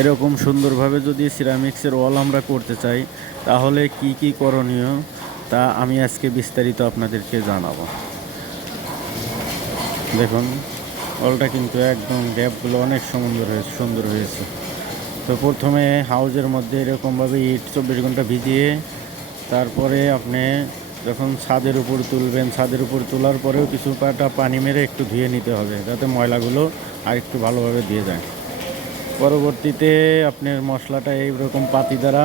এরকম সুন্দরভাবে যদি সিরামিক্সের ওয়াল আমরা করতে চাই, তাহলে কি কি করণীয় তা আমি আজকে বিস্তারিত আপনাদেরকে জানাব। দেখুন ওয়ালটা কিন্তু একদম গ্যাপগুলো অনেক সুন্দর হয়েছে সুন্দর হয়েছে। তো প্রথমে হাউজের মধ্যে এরকমভাবে ইট চব্বিশ ঘণ্টা ভিজিয়ে, তারপরে আপনি যখন ছাদের উপর তুলবেন, ছাদের উপর তোলার পরেও কিছু পাটা পানি মেরে একটু ধুয়ে নিতে হবে, যাতে ময়লাগুলো আর একটু ভালোভাবে দিয়ে যায়। পরবর্তীতে আপনার মশলাটা এইরকম পাতি দ্বারা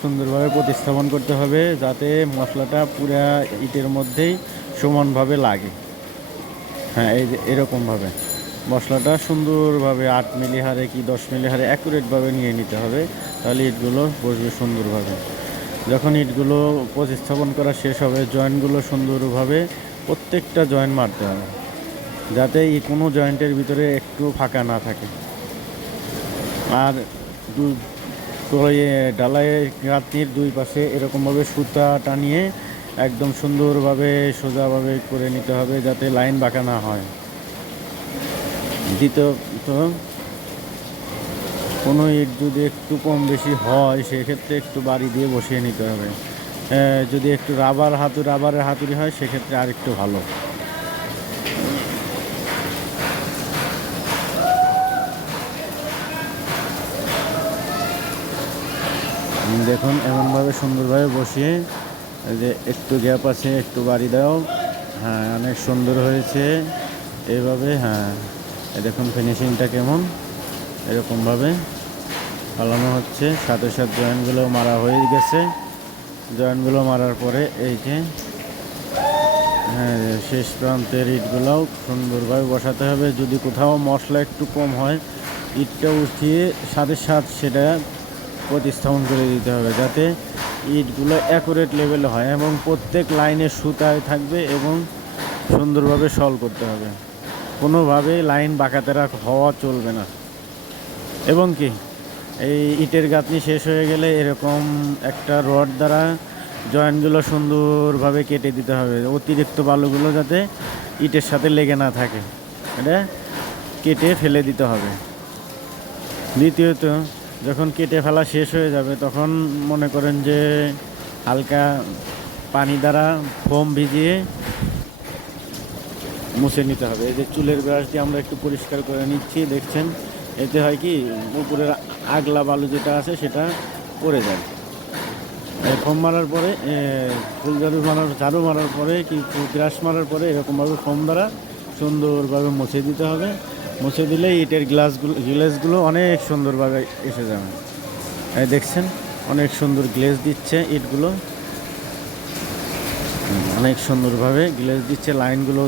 সুন্দরভাবে প্রতিস্থাপন করতে হবে যাতে মশলাটা পুরা ইটের মধ্যেই সমানভাবে লাগে। হ্যাঁ এই যে এরকমভাবে। মশলাটা সুন্দরভাবে আট মিলি হারে কি দশ মিলি হারে অ্যাকুরেটভাবে নিয়ে নিতে হবে, তাহলে ইটগুলো বসবে সুন্দরভাবে। যখন ইটগুলো প্রতিস্থাপন করা শেষ হবে, জয়েন্টগুলো সুন্দরভাবে প্রত্যেকটা জয়েন্ট মারতে হবে, যাতে কোনো জয়েন্টের ভিতরে একটু ফাঁকা না থাকে। আর ডালাইয়ের গাঁথনির দুই পাশে এরকমভাবে সুতা টানিয়ে একদম সুন্দরভাবে, সোজাভাবে করে নিতে হবে যাতে লাইন বাঁকা না হয়। দ্বিতীয়ত, কোনো ইট যদি একটু কম বেশি হয়, সেক্ষেত্রে একটু বাড়ি দিয়ে বসিয়ে নিতে হবে। যদি একটু রাবার হাতু, রাবারের হাতুড়ি হয়, সেক্ষেত্রে আর একটু ভালো। দেখুন, এমনভাবে সুন্দরভাবে বসিয়ে যে একটু গ্যাপ আছে, একটু বাড়ি দাও। হ্যাঁ অনেক সুন্দর হয়েছে। এভাবে হ্যাঁ দেখুন ফিনিশিংটা কেমন। এরকমভাবে ফালানো হচ্ছে। সাথে সাথে জয়েন্টগুলো মারা হয়ে গেছে। জয়েন্টগুলো মারার পরে এই যে হ্যাঁ শেষ প্রান্তের ইটগুলোও সুন্দরভাবে বসাতে হবে। যদি কোথাও মশলা একটু কম হয়, ইটটা উঠিয়ে সাথে সাথে সেটা প্রতিস্থাপন করে দিতে হবে যাতে ইটগুলো অ্যাকুরেট লেভেলে হয় এবং প্রত্যেক লাইনে সুতায় থাকবে এবং সুন্দরভাবে সল করতে হবে। কোনোভাবে লাইন বাঁকাতেরা হওয়া চলবে না। এবং কি, এই ইটের গাঁথনি শেষ হয়ে গেলে এরকম একটা রড দ্বারা জয়েন্টগুলো সুন্দরভাবে কেটে দিতে হবে। অতিরিক্ত বালুগুলো যাতে ইটের সাথে লেগে না থাকে। এটা কেটে ফেলে দিতে হবে। দ্বিতীয়ত যখন কেটে ফেলা শেষ হয়ে যাবে, তখন মনে করেন যে হালকা পানি দ্বারা ফোম ভিজিয়ে মুছে নিতে হবে। এই যে চুলের ব্রাশ দিয়ে আমরা একটু পরিষ্কার করে নিচ্ছি, দেখছেন? এতে হয় কি, উপরের আগলা বালু যেটা আছে সেটা পড়ে যায়। ফোম মারার পরে ফুল ঝাড়ু মারার ঝাড়ু মারার পরে কি গ্রাস মারার পরে এরকমভাবে ফোম দ্বারা সুন্দরভাবে মুছে দিতে হবে। মুছে দিলে ইটের গ্লাসগুলো, গ্লেসগুলো অনেক সুন্দরভাবে এসে যাবে। এই দেখছেন, অনেক সুন্দর গ্লেস দিচ্ছে ইটগুলো। অনেক সুন্দরভাবে গ্লেস দিচ্ছে, লাইনগুলো